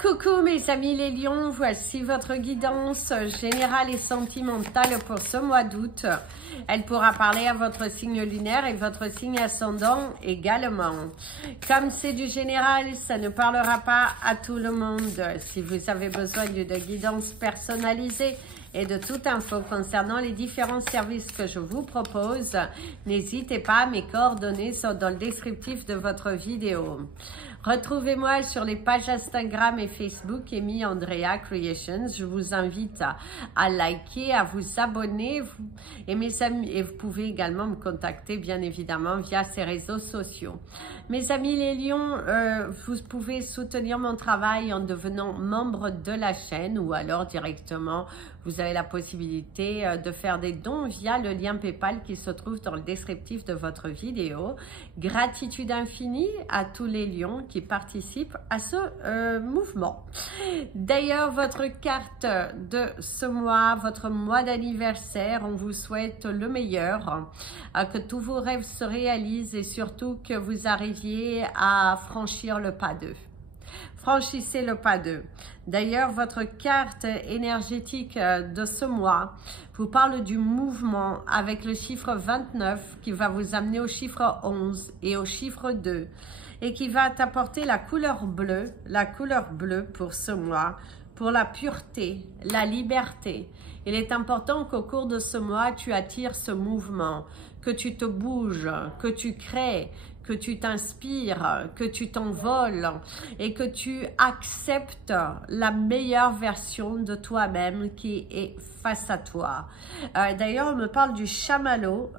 Coucou mes amis les lions, voici votre guidance générale et sentimentale pour ce mois d'août. Elle pourra parler à votre signe lunaire et votre signe ascendant également. Comme c'est du général, ça ne parlera pas à tout le monde. Si vous avez besoin de guidance personnalisée et de toute info concernant les différents services que je vous propose, n'hésitez pas, mes coordonnées sont dans le descriptif de votre vidéo. Retrouvez-moi sur les pages Instagram et Facebook Amy Andrea Creations. Je vous invite à liker, à vous abonner et mes amis, et vous pouvez également me contacter bien évidemment via ces réseaux sociaux. Mes amis les lions, vous pouvez soutenir mon travail en devenant membre de la chaîne ou alors directement vous avez la possibilité de faire des dons via le lien PayPal qui se trouve dans le descriptif de votre vidéo. Gratitude infinie à tous les lions qui participent à ce mouvement. D'ailleurs, votre carte de ce mois, votre mois d'anniversaire, on vous souhaite le meilleur, que tous vos rêves se réalisent et surtout que vous arriviez à franchir le pas 2. Franchissez le pas 2. D'ailleurs, votre carte énergétique de ce mois vous parle du mouvement avec le chiffre 29 qui va vous amener au chiffre 11 et au chiffre 2 et qui va t'apporter la couleur bleue pour ce mois, pour la pureté, la liberté. Il est important qu'au cours de ce mois, tu attires ce mouvement, que tu te bouges, que tu crées, que tu t'inspires, que tu t'envoles et que tu acceptes la meilleure version de toi-même qui est face à toi. D'ailleurs, on me parle du chamallow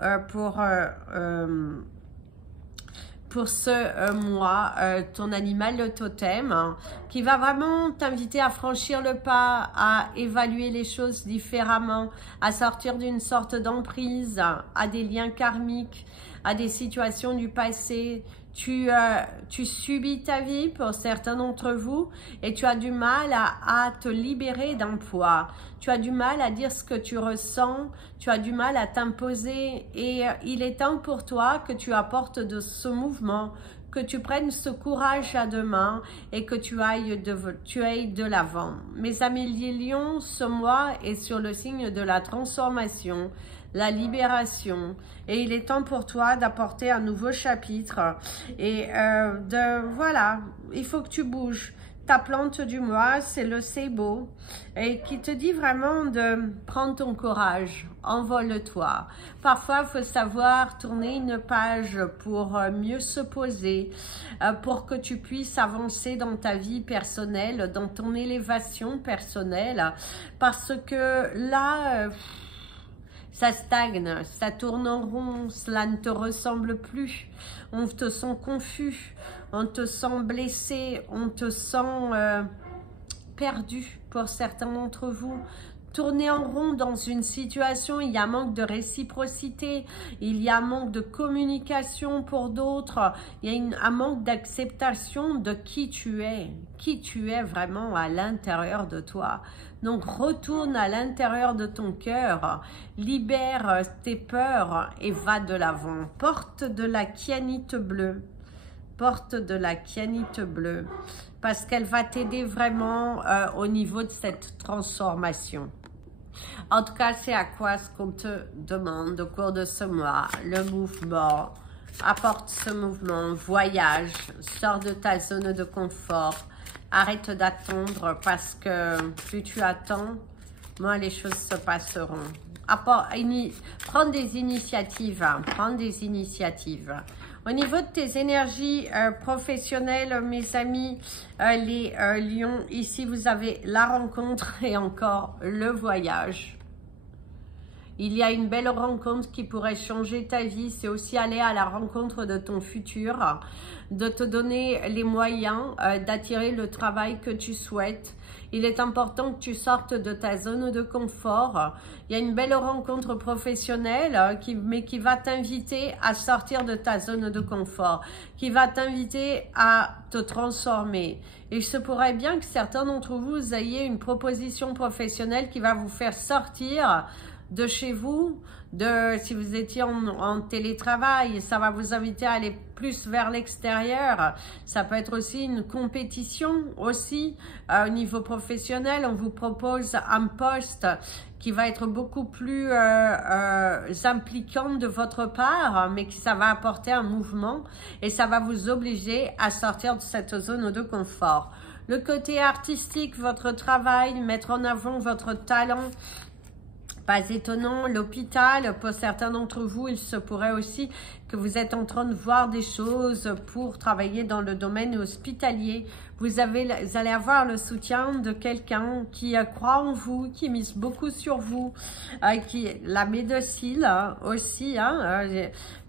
pour ce mois, ton animal totem, qui va vraiment t'inviter à franchir le pas, à évaluer les choses différemment, à sortir d'une sorte d'emprise, à des liens karmiques, à des situations du passé. Tu subis ta vie pour certains d'entre vous et tu as du mal à te libérer d'un poids. Tu as du mal à dire ce que tu ressens, tu as du mal à t'imposer et il est temps pour toi que tu apportes de ce mouvement, que tu prennes ce courage à deux mains et que tu ailles de l'avant. Mes amis les lions, ce mois est sur le signe de la transformation, la libération, et il est temps pour toi d'apporter un nouveau chapitre et voilà, il faut que tu bouges. Ta plante du mois, c'est le Seibo, et qui te dit vraiment de prendre ton courage, envole-toi. Parfois, il faut savoir tourner une page pour mieux se poser, pour que tu puisses avancer dans ta vie personnelle, dans ton élévation personnelle, parce que là, ça stagne, ça tourne en rond, cela ne te ressemble plus, on te sent confus, on te sent blessé, on te sent perdu pour certains d'entre vous. Tourner en rond dans une situation, il y a un manque de réciprocité, il y a un manque de communication pour d'autres, il y a un manque d'acceptation de qui tu es vraiment à l'intérieur de toi. Donc retourne à l'intérieur de ton cœur, libère tes peurs et va de l'avant. Porte de la kyanite bleue. Porte de la kyanite bleue parce qu'elle va t'aider vraiment au niveau de cette transformation. En tout cas, c'est à quoi ce qu'on te demande au cours de ce mois. Le mouvement, apporte ce mouvement, voyage, sors de ta zone de confort, arrête d'attendre parce que plus tu attends, moins les choses se passeront. Prends des initiatives, prends des initiatives. Au niveau de tes énergies professionnelles, mes amis, les lions, ici vous avez la rencontre et encore le voyage. Il y a une belle rencontre qui pourrait changer ta vie. C'est aussi aller à la rencontre de ton futur, de te donner les moyens d'attirer le travail que tu souhaites. Il est important que tu sortes de ta zone de confort. Il y a une belle rencontre professionnelle qui va t'inviter à sortir de ta zone de confort, qui va t'inviter à te transformer. Et il se pourrait bien que certains d'entre vous ayez une proposition professionnelle qui va vous faire sortir de chez vous, si vous étiez en télétravail, ça va vous inviter à aller plus vers l'extérieur. Ça peut être aussi une compétition aussi au niveau professionnel. On vous propose un poste qui va être beaucoup plus impliquant de votre part, mais ça va apporter un mouvement et ça va vous obliger à sortir de cette zone de confort. Le côté artistique, votre travail, mettre en avant votre talent. Pas étonnant, l'hôpital, pour certains d'entre vous, il se pourrait aussi que vous êtes en train de voir des choses pour travailler dans le domaine hospitalier. Vous allez avoir le soutien de quelqu'un qui croit en vous, qui mise beaucoup sur vous, la médecine aussi.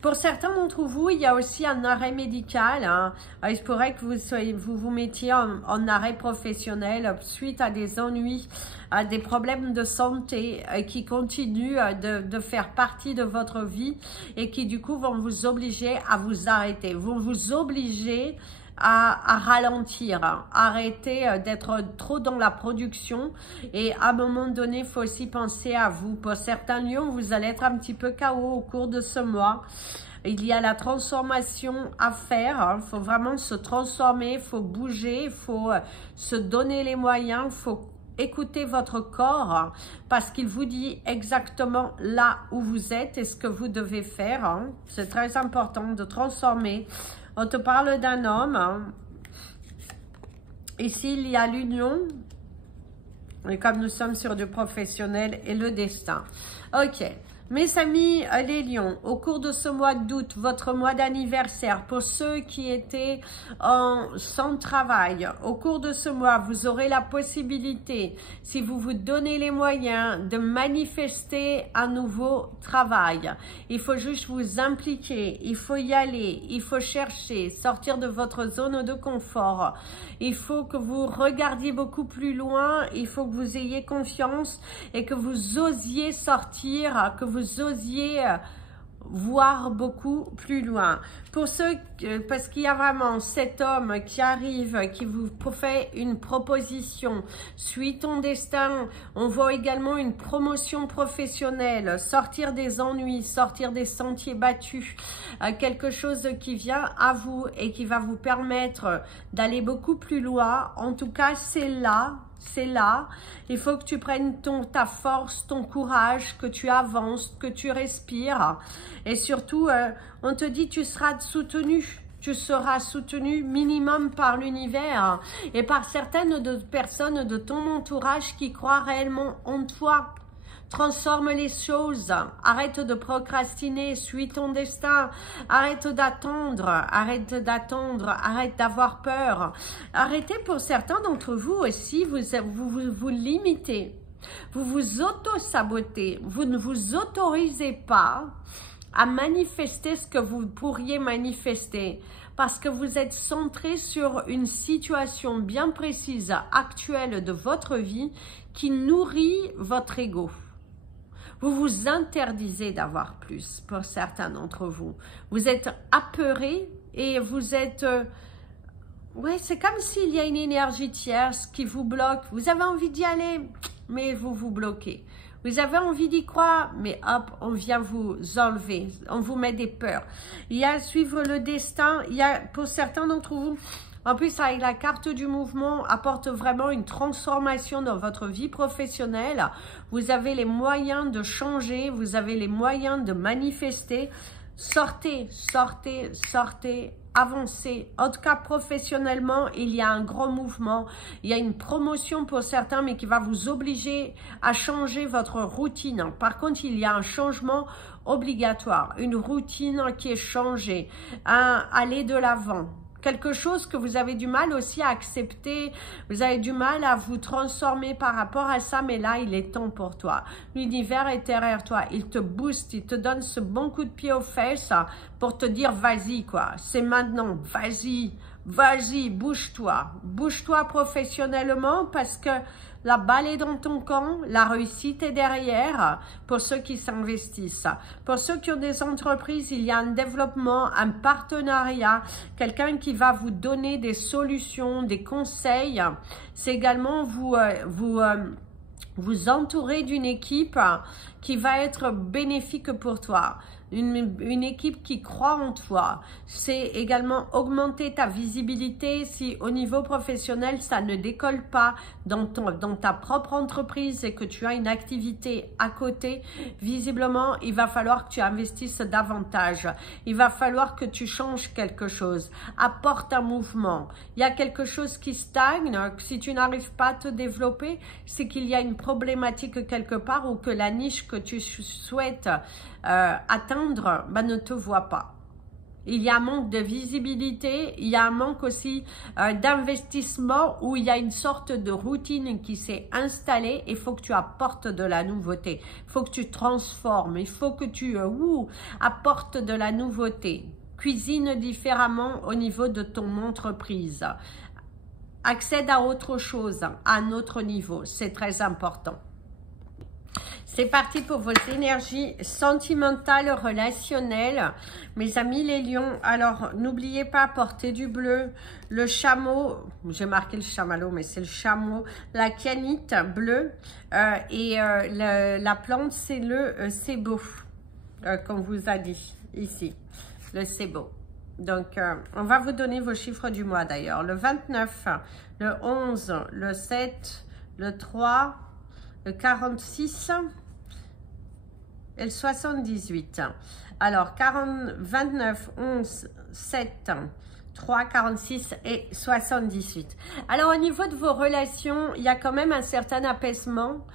Pour certains d'entre vous, il y a aussi un arrêt médical. Il se pourrait que vous mettiez en arrêt professionnel suite à des ennuis, à des problèmes de santé qui continuent de faire partie de votre vie et qui du coup vont vous obliger à vous arrêter, vont vous obliger à ralentir, arrêter d'être trop dans la production et à un moment donné, il faut aussi penser à vous. Pour certains lions, vous allez être un petit peu KO au cours de ce mois. Il y a la transformation à faire, il faut vraiment se transformer, il faut bouger, il faut se donner les moyens, il faut écoutez votre corps parce qu'il vous dit exactement là où vous êtes et ce que vous devez faire. C'est très important de transformer. On te parle d'un homme. Ici, il y a l'union. Et comme nous sommes sur du professionnel et le destin. Ok. Mes amis les lions, au cours de ce mois d'août, votre mois d'anniversaire, pour ceux qui étaient sans travail, au cours de ce mois, vous aurez la possibilité, si vous vous donnez les moyens, de manifester un nouveau travail. Il faut juste vous impliquer, il faut y aller, il faut chercher, sortir de votre zone de confort. Il faut que vous regardiez beaucoup plus loin, il faut que vous ayez confiance et que vous osiez sortir, que vous osiez voir beaucoup plus loin. Pour ceux, parce qu'il y a vraiment cet homme qui arrive, qui vous fait une proposition, suis ton destin. On voit également une promotion professionnelle, sortir des ennuis, sortir des sentiers battus, quelque chose qui vient à vous et qui va vous permettre d'aller beaucoup plus loin. En tout cas, c'est là. C'est là, il faut que tu prennes ta force, ton courage, que tu avances, que tu respires. Et surtout, on te dit tu seras soutenu. Tu seras soutenu minimum par l'univers et par certaines personnes de ton entourage qui croient réellement en toi. Transforme les choses, arrête de procrastiner, suis ton destin, arrête d'attendre, arrête d'avoir peur. Arrêtez pour certains d'entre vous aussi, vous limitez, vous vous auto-sabotez, vous ne vous autorisez pas à manifester ce que vous pourriez manifester parce que vous êtes centré sur une situation bien précise actuelle de votre vie qui nourrit votre ego. Vous vous interdisez d'avoir plus pour certains d'entre vous. Vous êtes apeurés et vous êtes... ouais, c'est comme s'il y a une énergie tierce qui vous bloque. Vous avez envie d'y aller, mais vous vous bloquez. Vous avez envie d'y croire, mais hop, on vient vous enlever. On vous met des peurs. Il y a suivre le destin. Il y a pour certains d'entre vous... En plus, avec la carte du mouvement, apporte vraiment une transformation dans votre vie professionnelle. Vous avez les moyens de changer, vous avez les moyens de manifester. Sortez, sortez, sortez, avancez. En tout cas, professionnellement, il y a un gros mouvement. Il y a une promotion pour certains, mais qui va vous obliger à changer votre routine. Par contre, il y a un changement obligatoire, une routine qui est changée, aller de l'avant. Quelque chose que vous avez du mal aussi à accepter, vous avez du mal à vous transformer par rapport à ça, mais là, il est temps pour toi. L'univers est derrière toi, il te booste, il te donne ce bon coup de pied aux fesses pour te dire vas-y quoi, c'est maintenant, vas-y, vas-y, bouge-toi professionnellement parce que la balle est dans ton camp, la réussite est derrière pour ceux qui s'investissent. Pour ceux qui ont des entreprises, il y a un développement, un partenariat, quelqu'un qui va vous donner des solutions, des conseils. C'est également vous entourer d'une équipe qui va être bénéfique pour toi. Une équipe qui croit en toi. C'est également augmenter ta visibilité si au niveau professionnel ça ne décolle pas dans ta propre entreprise et que tu as une activité à côté. Visiblement, il va falloir que tu investisses davantage. Il va falloir que tu changes quelque chose. Apporte un mouvement. Il y a quelque chose qui stagne. Si tu n'arrives pas à te développer, c'est qu'il y a une problématique quelque part ou que la niche que tu souhaites atteindre ne te voit pas. Il y a un manque de visibilité, il y a un manque aussi d'investissement où il y a une sorte de routine qui s'est installée. Il faut que tu apportes de la nouveauté, il faut que tu transformes, il faut que tu apportes de la nouveauté. Cuisine différemment au niveau de ton entreprise. Accède à autre chose, à un autre niveau, c'est très important. C'est parti pour vos énergies sentimentales, relationnelles. Mes amis les lions, alors n'oubliez pas, porter du bleu, le chameau, j'ai marqué le chamallow, mais c'est le chameau, la canite bleue et la plante, c'est le sébo, comme vous a dit ici, le sébo. Donc, on va vous donner vos chiffres du mois d'ailleurs. Le 29, le 11, le 7, le 3, le 46 et le 78. Alors, 29, 11, 7, 3, 46 et 78. Alors, au niveau de vos relations, il y a quand même un certain apaisement.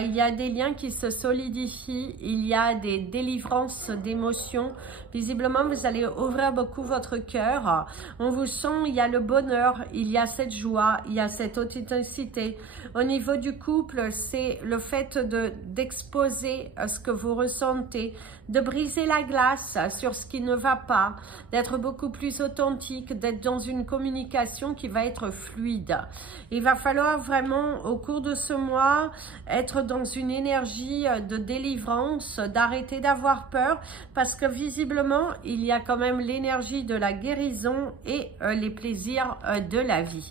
Il y a des liens qui se solidifient. Il y a des délivrances d'émotions. Visiblement, vous allez ouvrir beaucoup votre cœur. On vous sent, il y a le bonheur, il y a cette joie, il y a cette authenticité. Au niveau du couple, c'est le fait d'exposer ce que vous ressentez, de briser la glace sur ce qui ne va pas, d'être beaucoup plus authentique, d'être dans une communication qui va être fluide. Il va falloir vraiment, au cours de ce mois, être dans une énergie de délivrance, d'arrêter d'avoir peur, parce que visiblement, il y a quand même l'énergie de la guérison et les plaisirs de la vie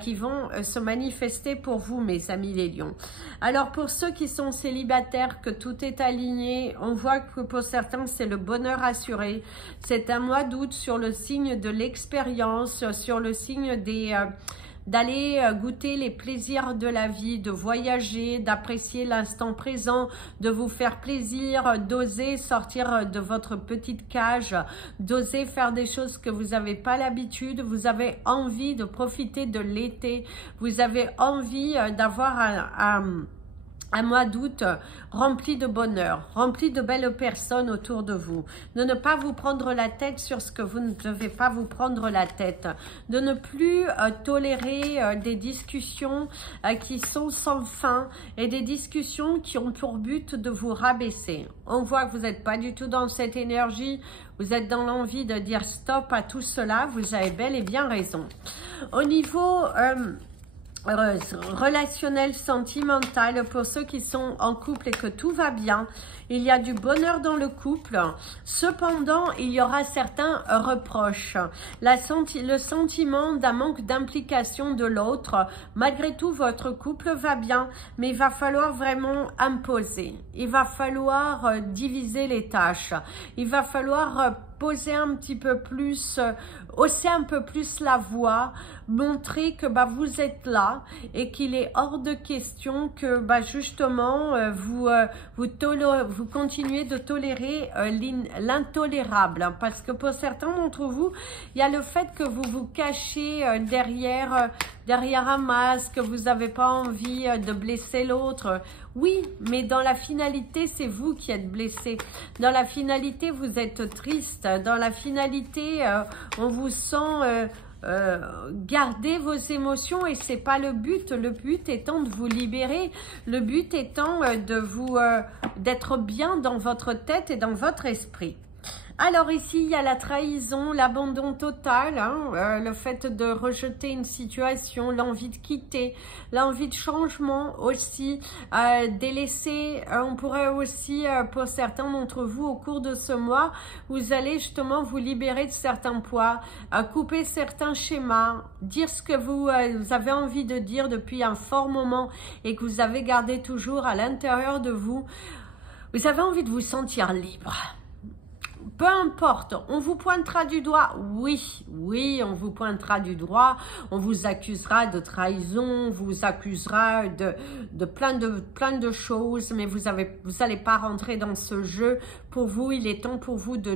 qui vont se manifester pour vous, mes amis les lions. Alors, pour ceux qui sont célibataires, que tout est aligné, on voit que pour certains, c'est le bonheur assuré. C'est un mois d'août sur le signe de l'expérience, sur le signe d'aller goûter les plaisirs de la vie, de voyager, d'apprécier l'instant présent, de vous faire plaisir, d'oser sortir de votre petite cage, d'oser faire des choses que vous n'avez pas l'habitude, vous avez envie de profiter de l'été, vous avez envie d'avoir un mois d'août rempli de bonheur, rempli de belles personnes autour de vous. De ne pas vous prendre la tête sur ce que vous ne devez pas vous prendre la tête. De ne plus tolérer des discussions qui sont sans fin et des discussions qui ont pour but de vous rabaisser. On voit que vous n'êtes pas du tout dans cette énergie. Vous êtes dans l'envie de dire stop à tout cela. Vous avez bel et bien raison. Au niveau relationnel, sentimental, pour ceux qui sont en couple et que tout va bien, il y a du bonheur dans le couple. Cependant, il y aura certains reproches. Le sentiment d'un manque d'implication de l'autre. Malgré tout, votre couple va bien, mais il va falloir vraiment imposer. Il va falloir diviser les tâches. Il va falloir poser un petit peu plus, hausser un peu plus la voix, montrer que vous êtes là et qu'il est hors de question que justement vous continuez de tolérer l'intolérable, parce que pour certains d'entre vous, il y a le fait que vous vous cachez derrière un masque, vous n'avez pas envie de blesser l'autre. Oui, mais dans la finalité, c'est vous qui êtes blessé. Dans la finalité, vous êtes triste. Dans la finalité, on vous sent garder vos émotions et c'est pas le but. Le but étant de vous libérer. Le but étant d'être bien dans votre tête et dans votre esprit. Alors ici, il y a la trahison, l'abandon total, hein, le fait de rejeter une situation, l'envie de quitter, l'envie de changement aussi, délaisser. On pourrait aussi, pour certains d'entre vous, au cours de ce mois, vous allez justement vous libérer de certains poids, couper certains schémas, dire ce que vous avez envie de dire depuis un fort moment et que vous avez gardé toujours à l'intérieur de vous. Vous avez envie de vous sentir libre. Peu importe, on vous pointera du doigt, oui, on vous pointera du doigt, on vous accusera de trahison, on vous accusera de plein de choses, mais vous allez pas rentrer dans ce jeu. Pour vous, il est temps pour vous de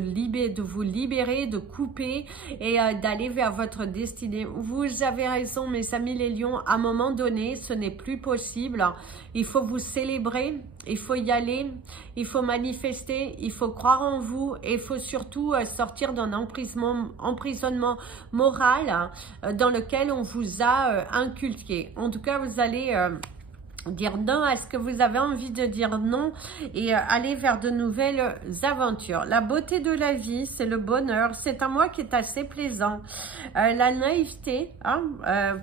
vous libérer, de couper et d'aller vers votre destinée. Vous avez raison, mes amis les lions, à un moment donné, ce n'est plus possible. Il faut vous célébrer, il faut y aller, il faut manifester, il faut croire en vous et il faut surtout sortir d'un emprisonnement moral dans lequel on vous a inculqué. En tout cas, vous allez dire non à ce que vous avez envie de dire non et aller vers de nouvelles aventures. La beauté de la vie, c'est le bonheur. C'est un mois qui est assez plaisant. La naïveté, hein,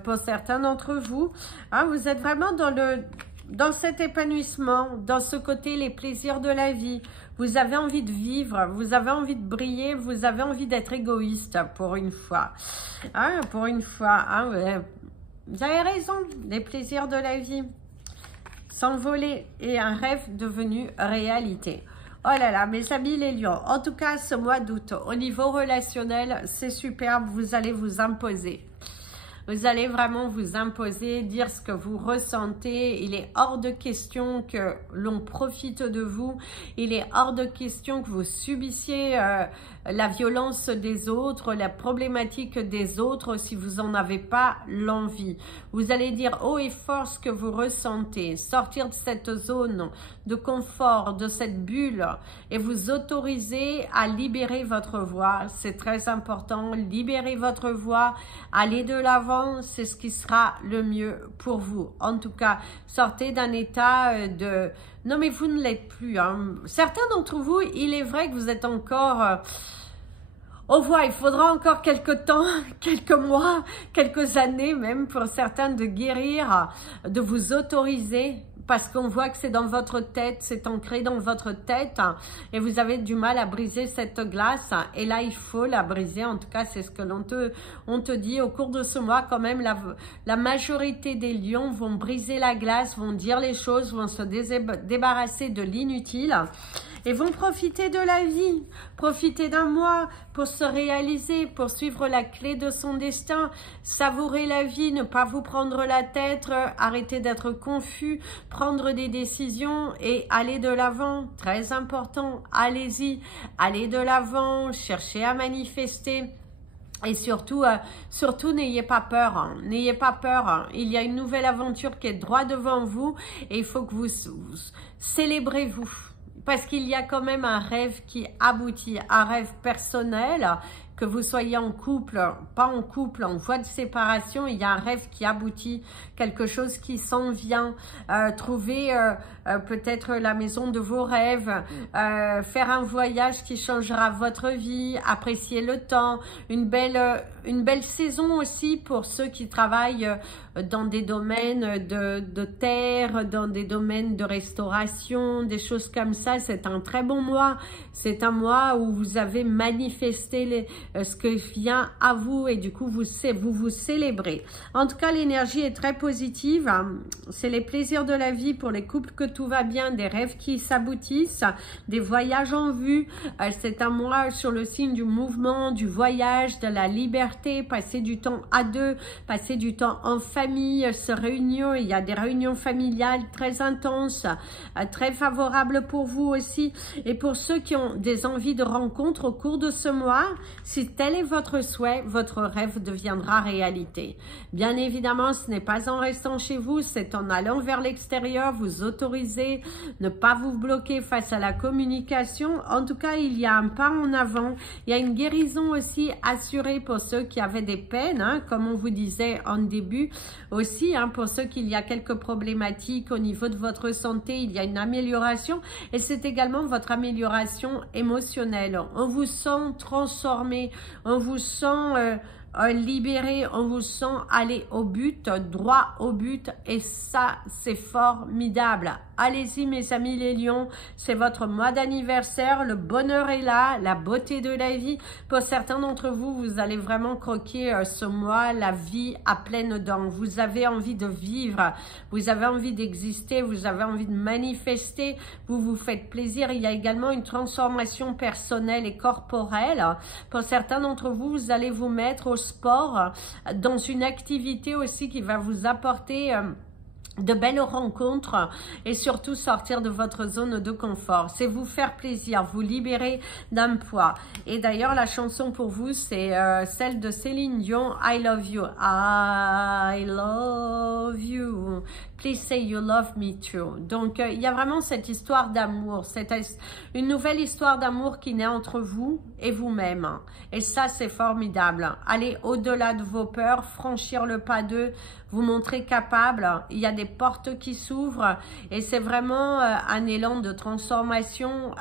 pour certains d'entre vous, hein, vous êtes vraiment dans cet épanouissement, dans ce côté, les plaisirs de la vie. Vous avez envie de vivre, vous avez envie de briller, vous avez envie d'être égoïste pour une fois. Hein, pour une fois, hein, vous avez raison, les plaisirs de la vie. S'envoler et un rêve devenu réalité. Oh là là, mes amis les lions, en tout cas ce mois d'août, au niveau relationnel, c'est superbe, vous allez vous imposer. Vous allez vraiment vous imposer, dire ce que vous ressentez. Il est hors de question que l'on profite de vous. Il est hors de question que vous subissiez la violence des autres, la problématique des autres si vous n'en avez pas l'envie. Vous allez dire haut et fort ce que vous ressentez, sortir de cette zone de confort, de cette bulle et vous autoriser à libérer votre voix. C'est très important, libérez votre voix, allez de l'avant, c'est ce qui sera le mieux pour vous. En tout cas, sortez d'un état de... Non mais vous ne l'êtes plus. Hein. Certains d'entre vous, il est vrai que vous êtes encore... On voit, il faudra encore quelques temps, quelques mois, quelques années même pour certains de guérir, de vous autoriser parce qu'on voit que c'est dans votre tête, c'est ancré dans votre tête et vous avez du mal à briser cette glace et là il faut la briser. En tout cas c'est ce que on te dit au cours de ce mois quand même. La majorité des lions vont briser la glace, vont dire les choses, vont se débarrasser de l'inutile et vont profiter de la vie, profiter d'un mois pour se réaliser, pour suivre la clé de son destin, savourer la vie, ne pas vous prendre la tête, arrêter d'être confus, prendre des décisions et aller de l'avant, très important, allez-y, allez de l'avant, cherchez à manifester. Et surtout, n'ayez pas peur, hein. N'ayez pas peur, hein. Il y a une nouvelle aventure qui est droit devant vous et il faut que vous célébrez-vous. Parce qu'il y a quand même un rêve qui aboutit, un rêve personnel, que vous soyez en couple, pas en couple, en voie de séparation, il y a un rêve qui aboutit, quelque chose qui s'en vient, trouver peut-être la maison de vos rêves, faire un voyage qui changera votre vie, apprécier le temps, une belle saison aussi pour ceux qui travaillent dans des domaines de terre, dans des domaines de restauration, des choses comme ça. C'est un très bon mois, c'est un mois où vous avez manifesté ce que vient à vous et du coup vous célébrez. En tout cas l'énergie est très positive, c'est les plaisirs de la vie pour les couples que tout va bien, des rêves qui s'aboutissent, des voyages en vue. C'est un mois sur le signe du mouvement, du voyage, de la liberté, passer du temps à deux, passer du temps en famille, se réunir. Il y a des réunions familiales très intenses, très favorables pour vous aussi. Et pour ceux qui ont des envies de rencontres au cours de ce mois, si Si tel est votre souhait, votre rêve deviendra réalité. Bien évidemment, ce n'est pas en restant chez vous, c'est en allant vers l'extérieur, vous autoriser, ne pas vous bloquer face à la communication. En tout cas, il y a un pas en avant. Il y a une guérison aussi assurée pour ceux qui avaient des peines, hein, comme on vous disait en début. Aussi, hein, pour ceux qui y a quelques problématiques au niveau de votre santé, il y a une amélioration. Et c'est également votre amélioration émotionnelle. On vous sent transformé, on vous sent libéré, on vous sent aller au but, droit au but, et ça c'est formidable. Allez-y mes amis les lions, c'est votre mois d'anniversaire, le bonheur est là, la beauté de la vie. Pour certains d'entre vous, vous allez vraiment croquer ce mois, la vie à pleines dents. Vous avez envie de vivre, vous avez envie d'exister, vous avez envie de manifester, vous vous faites plaisir. Il y a également une transformation personnelle et corporelle. Pour certains d'entre vous, vous allez vous mettre au sport, dans une activité aussi qui va vous apporter de belles rencontres et surtout sortir de votre zone de confort. C'est vous faire plaisir, vous libérer d'un poids. Et d'ailleurs, la chanson pour vous, c'est celle de Céline Dion, I love you. I love you. Please say you love me too. Donc, il y a vraiment cette histoire d'amour, une nouvelle histoire d'amour qui naît entre vous et vous-même. Et ça, c'est formidable. Allez au-delà de vos peurs, franchir le pas d'eux, vous montrer capable. Il y a des portes qui s'ouvrent et c'est vraiment un élan de transformation,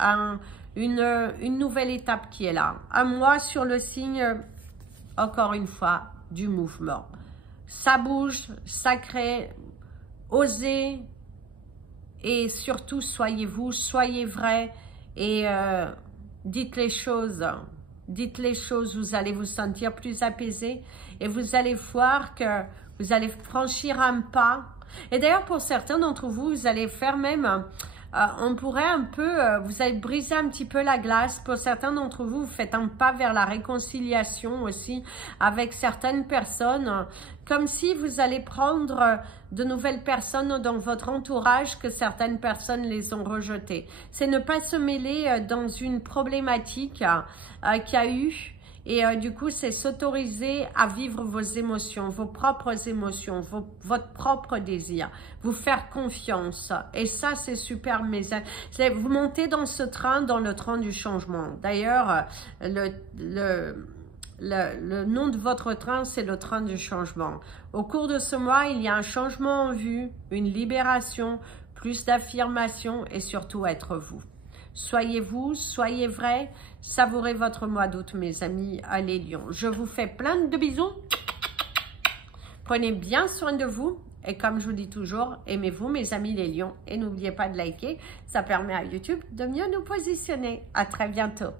une nouvelle étape qui est là. Un mois sur le signe, encore une fois, du mouvement. Ça bouge, ça crée, osez et surtout soyez vous, soyez vrai et dites les choses. Dites les choses, vous allez vous sentir plus apaisé et vous allez voir que vous allez franchir un pas. Et d'ailleurs, pour certains d'entre vous, vous allez faire même, on pourrait un peu, vous allez briser un petit peu la glace. Pour certains d'entre vous, vous faites un pas vers la réconciliation aussi avec certaines personnes. Comme si vous allez prendre de nouvelles personnes dans votre entourage que certaines personnes les ont rejetées. C'est ne pas se mêler dans une problématique qu'il y a eu. Et du coup, c'est s'autoriser à vivre vos émotions, vos propres émotions, votre propre désir, vous faire confiance. Et ça, c'est super. Vous montez dans ce train, dans le train du changement. D'ailleurs, le nom de votre train, c'est le train du changement. Au cours de ce mois, il y a un changement en vue, une libération, plus d'affirmation et surtout être vous. Soyez vous, soyez vrai, savourez votre mois d'août, mes amis, les lions. Je vous fais plein de bisous. Prenez bien soin de vous. Et comme je vous dis toujours, aimez-vous, mes amis les lions. Et n'oubliez pas de liker, ça permet à YouTube de mieux nous positionner. À très bientôt.